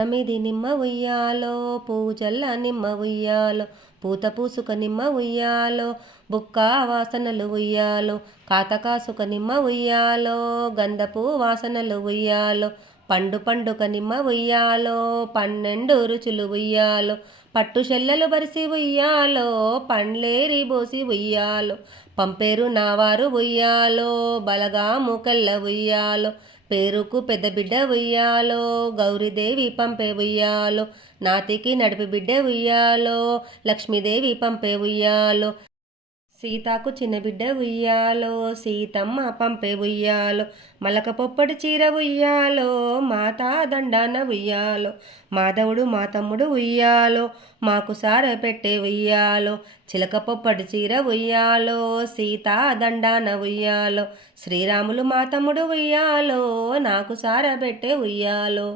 మీది నిమ్మ ఉయ్యాలో, పూజల్ల నిమ్మ ఉయ్యాలో, పూత పూసుక నిమ్మ ఉయ్యాలో, బుక్క వాసనలు ఉయ్యాలో, కాతకాసుక నిమ్మ ఉయ్యాలో, గంధపు వాసనలు ఉయ్యాలో, పండు పండుక నిమ్మ ఉయ్యాలో, 12 రుచులు ఉయ్యాలో, పట్టు చెల్లెలు బరిసి ఉయ్యాలో, పండ్లేరి బోసి ఉయ్యాలో, పంపేరు నావారు ఉయ్యాలో, బలగా మూకల్ల ఉయ్యాలో, పేరుకు పెద్ద బిడ్డ ఉయ్యాలో, గౌరీదేవి పంపే ఉయ్యాలో, నాతికి నడిపి బిడ్డ ఉయ్యాలో, లక్ష్మీదేవి పంపే ఉయ్యాలో, సీతాకు చిన్న బిడ్డ ఉయ్యాలో, సీతమ్మ పంపే ఉయ్యాలో, మలక పొప్పటి చీర ఉయ్యాలో, మాతా దండాన ఉయ్యాలో, మాధవుడు మా తమ్ముడు ఉయ్యాలో, మాకు సార పెట్టే ఉయ్యాలో, చిలక పొప్పటి చీర ఉయ్యాలో, సీతా దండాన ఉయ్యాలో, శ్రీరాములు మా తమ్ముడు ఉయ్యాలో, నాకు సార పెట్టే ఉయ్యాలో.